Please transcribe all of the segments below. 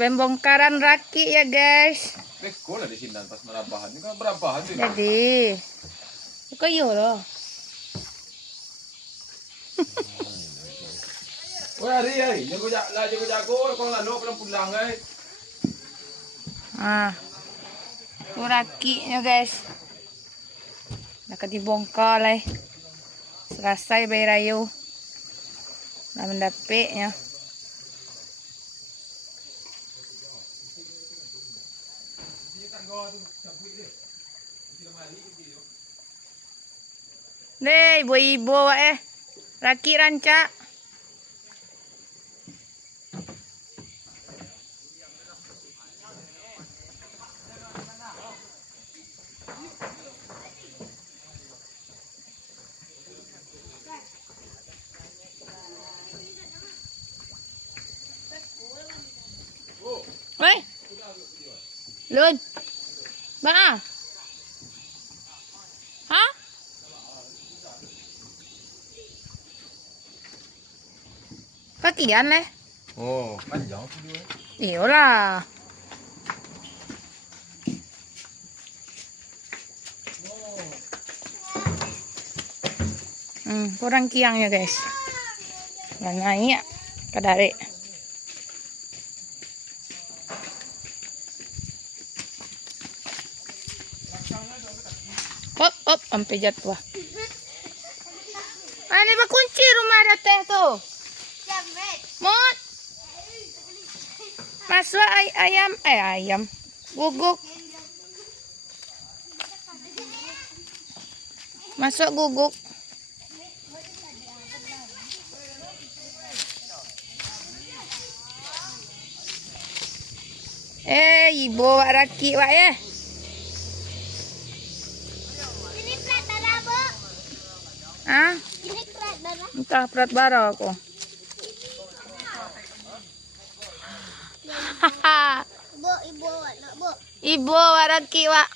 Pembongkaran raki ya guys. Beko lah di sini pas merabahan. Ini kan merabahan tuh. Jadi, kayu loh. Wah hari, jago kalau lalu pulang guys. Ah, itu rakinya guys. Nak dibongkar lah. Selesai bayar ayu. Nah mendapatnya. Nih, ibu-ibu raki rancak. Woi, Lun, mana? Hah? Katian leh. Oh, panjang tuh dia. Iyalah. Kurang kiang ya guys. Nggak naik ke dari. Hop, sampai jatuh. Ini kunci rumah ada teh tuh. Mot. Masuk ayam. Guguk. Masuk guguk. Ibu wak raki wak ya. Ini plat darah, Bu. Hah? Ini plat darah. Entah berat bara aku. Bu, ibu nak, Bu. Ibu wak raki wak.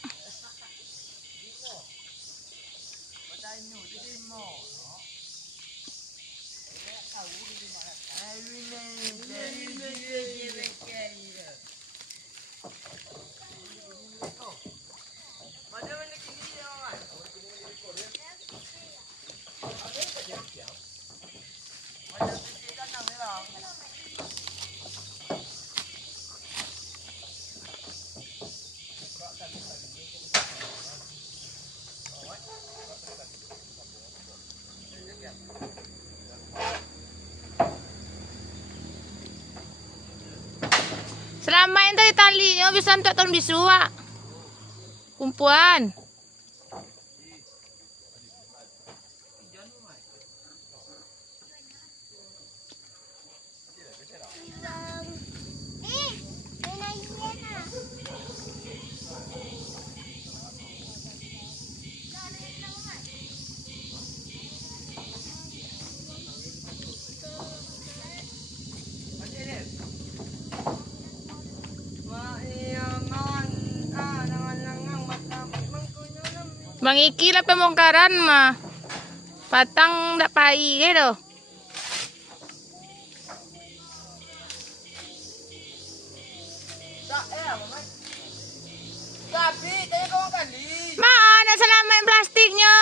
Selama itu talinya bisa untuk tahun bisua. Kumpulan. Bang Iki lah pembongkaran mah. Patang ndak pai gitu. Mana selama plastiknya?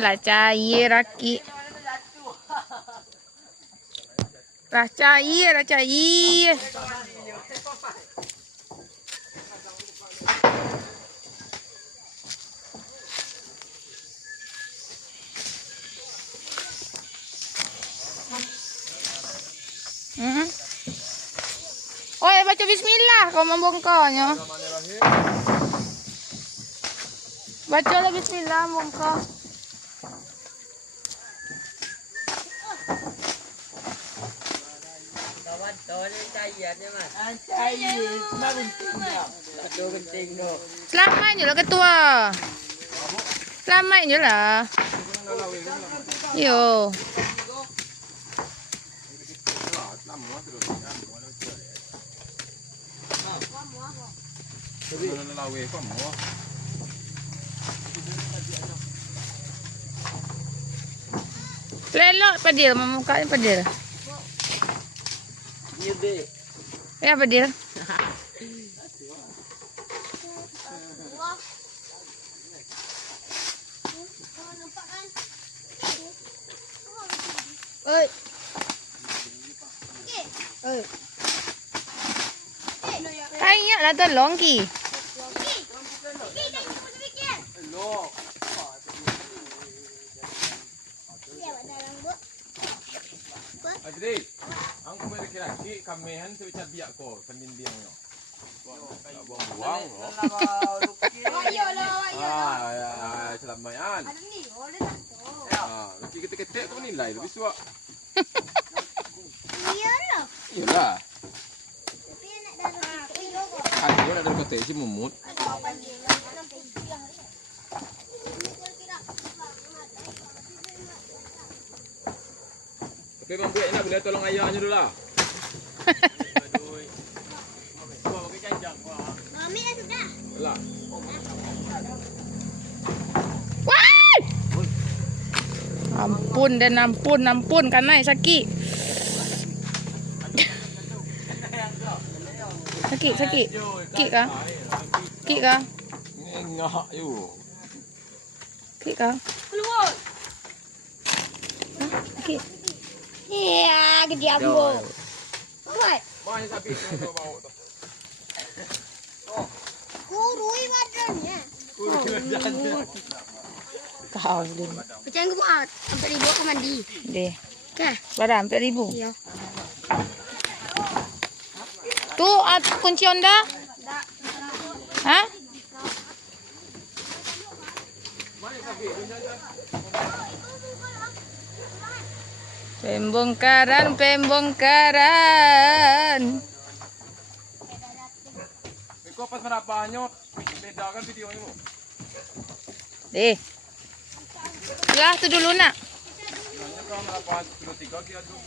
Lah cair raki. Lah cair. Oh ya baca bismillah kau membongkarnya. Baca lah bismillah membongkar. Selamanya lah ketua. Selamat je lah. Yo. Lawe kau mau. Lelok padil, mukanya padil. Iya deh. Ya padil. Oi. Oi. Kayaknya lah tolong ki. Adri, ang kumari kira-kira kamihan sa bicat biak ko penindiang nyo. Buang-buang loh. Ya, selamayan. Lagi ketik-ketik kau nilai lebih suak. Iya loh. Iyalah. Tapi nak darah iyo kok. Ada dari kota si mumut. Tapi bang buat nak boleh tolong ayahnya dulu lah. Mami dah sudah. Lah. Wah! Ampun dan ampun kan naik sakit. Sakit. Sakit kah? Sakit kah? Ngengah you. Sakit kah? Keluar. Sakit. Iya, gede ambo. Buat. Mana sapi tu bawa tu. Kurui badannya. Kau din. Macam aku buat. Sampai dibawa ke mandi. Deh. Kah? Berapa? 4,000. Iya. Tu kunci Honda? Hah? Pembongkaran. Kau pas merapahnya bedakan videonya mu. Deh. Lah tu dulu nak. Sebenarnya kau merapah 3 kira tu.